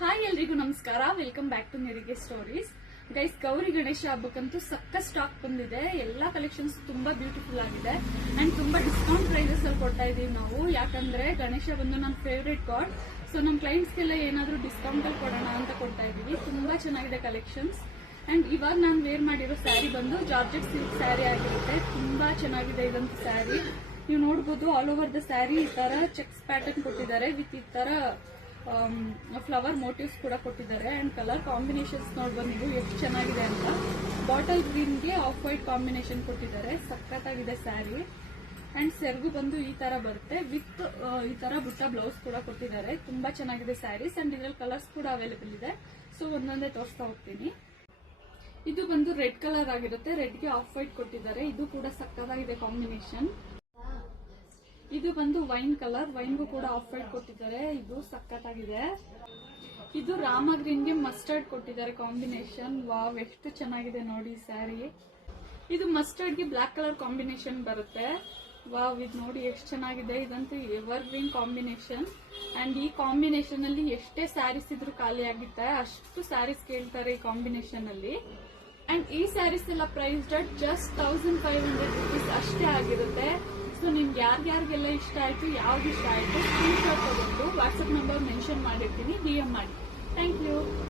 Hi ಎಲ್ರಿಗೂ ನಮಸ್ಕಾರ. Welcome back to ನಿರಿಗೆ ಸ್ಟೋರೀಸ್. ಗೈಸ್, ಗೌರಿ ಗಣೇಶ ಹಬ್ಬಕ್ಕಂತೂ ಸಕ್ಕ ಸ್ಟಾಕ್ ಬಂದಿದೆ. ಎಲ್ಲಾ ಕಲೆಕ್ಷನ್ಸ್ ತುಂಬಾ ಬ್ಯೂಟಿಫುಲ್ ಆಗಿದೆ ಅಂಡ್ ತುಂಬಾ ಡಿಸ್ಕೌಂಟ್ ಪ್ರೈಸಸ್ ಅಲ್ಲಿ ಕೊಡ್ತಾ ಇದೀವಿ ನಾವು. ಯಾಕಂದ್ರೆ ಗಣೇಶ ಬಂದು ನನ್ನ ಫೇವ್ರೇಟ್ ಗಾಡ್. ಸೊ ನಮ್ ಕ್ಲೈಂಟ್ಸ್ಗೆಲ್ಲ ಏನಾದ್ರೂ ಡಿಸ್ಕೌಂಟ್ ಅಲ್ಲಿ ಕೊಡೋಣ ಅಂತ ಕೊಡ್ತಾ ಇದೀವಿ. ತುಂಬಾ ಚೆನ್ನಾಗಿದೆ ಕಲೆಕ್ಷನ್ಸ್. ಅಂಡ್ ಇವಾಗ ನಾನು ವೇರ್ ಮಾಡಿರೋ ಸ್ಯಾರಿ ಬಂದು ಜಾರ್ಜೆಟ್ ಸಿಲ್ಕ್ ಸ್ಯಾರಿ ಆಗಿರುತ್ತೆ. ತುಂಬಾ ಚೆನ್ನಾಗಿದೆ ಇದಂತೂ ಸ್ಯಾರಿ. ನೀವು ನೋಡಬಹುದು ಆಲ್ ಓವರ್ ದ ಸ್ಯಾರಿ ಈ ತರ ಚೆಕ್ಸ್ ಪ್ಯಾಟರ್ನ್ ಕೊಟ್ಟಿದ್ದಾರೆ ವಿತ್ ಈ ತರ ಫ್ಲವರ್ ಮೋಟಿವ್ಸ್ ಕೂಡ ಕೊಟ್ಟಿದ್ದಾರೆ. ಅಂಡ್ ಕಲರ್ ಕಾಂಬಿನೇಷನ್ಸ್ ನೋಡ್ಬೋದು ನೀವು ಎಷ್ಟು ಚೆನ್ನಾಗಿದೆ ಅಂತ. ಬಾಟಲ್ ಗ್ರೀನ್ಗೆ ಆಫ್ ವೈಟ್ ಕಾಂಬಿನೇಷನ್ ಕೊಟ್ಟಿದ್ದಾರೆ. ಸಖತ್ತಾಗಿದೆ ಸ್ಯಾರಿ. ಅಂಡ್ ಸೆರಗು ಬಂದು ಈ ತರ ಬರುತ್ತೆ ವಿತ್ ಈ ತರ ಬುಟ್ಟ ಬ್ಲೌಸ್ ಕೂಡ ಕೊಟ್ಟಿದ್ದಾರೆ. ತುಂಬಾ ಚೆನ್ನಾಗಿದೆ ಸ್ಯಾರೀಸ್. ಅಂಡ್ ಇದ್ರಲ್ಲಿ ಕಲರ್ಸ್ ಕೂಡ ಅವೈಲೇಬಲ್ ಇದೆ. ಸೊ ಒಂದೊಂದೇ ತೋರಿಸ್ತಾ ಹೋಗ್ತೀನಿ. ಇದು ಬಂದು ರೆಡ್ ಕಲರ್ ಆಗಿರುತ್ತೆ. ರೆಡ್ಗೆ ಆಫ್ ವೈಟ್ ಕೊಟ್ಟಿದ್ದಾರೆ. ಇದು ಕೂಡ ಸಖತ್ತಾಗಿದೆ ಕಾಂಬಿನೇಷನ್. ಇದು ಬಂದು ವೈನ್ ಕಲರ್. ವೈನ್ಗೂ ಕೂಡ ಆಫ್ ವೈಟ್ ಕೊಟ್ಟಿದ್ದಾರೆ. ಇದು ಸಖತ್ತಾಗಿದೆ. ಇದು ರಾಮ ಗ್ರೀನ್ಗೆ ಮಸ್ಟರ್ಡ್ ಕೊಟ್ಟಿದ್ದಾರೆ ಕಾಂಬಿನೇಷನ್. ವಾವ್, ಎಷ್ಟು ಚೆನ್ನಾಗಿದೆ ನೋಡಿ ಸ್ಯಾರಿ. ಇದು ಮಸ್ಟರ್ಡ್ಗೆ ಬ್ಲಾಕ್ ಕಲರ್ ಕಾಂಬಿನೇಷನ್ ಬರುತ್ತೆ. ವಾವ್, ಇದು ನೋಡಿ ಎಷ್ಟು ಚೆನ್ನಾಗಿದೆ. ಇದಂತೂ ಎವರ್ ಗ್ರೀನ್ ಕಾಂಬಿನೇಷನ್. ಅಂಡ್ ಈ ಕಾಂಬಿನೇಷನ್ ಅಲ್ಲಿ ಎಷ್ಟೇ ಸ್ಯಾರೀಸ್ ಇದ್ರೂ ಖಾಲಿ ಆಗುತ್ತೆ, ಅಷ್ಟು ಸ್ಯಾರೀಸ್ ಕೇಳ್ತಾರೆ ಈ ಕಾಂಬಿನೇಷನ್ ಅಲ್ಲಿ. ಅಂಡ್ ಈ ಸ್ಯಾರೀಸ್ ಎಲ್ಲ ಪ್ರೈಸ್ಡ್ ಅಟ್ ಜಸ್ಟ್ 1500 rupees ಅಷ್ಟೇ ಆಗಿರುತ್ತೆ. ಸೊ ನಿಮ್ಗೆ ಯಾರ್ಯಾರಿಗೆಲ್ಲ ಇಷ್ಟ ಆಯ್ತು, ಯಾವ್ದು ಇಷ್ಟ ಆಯ್ತು, ಸ್ಕ್ರೀನ್ ಶಾಟ್ ತಗೊಂಡು ವಾಟ್ಸ್ಆಪ್ ನಂಬರ್ ಮೆನ್ಷನ್ ಮಾಡಿರ್ತೀನಿ, DM ಮಾಡಿ. Thank you.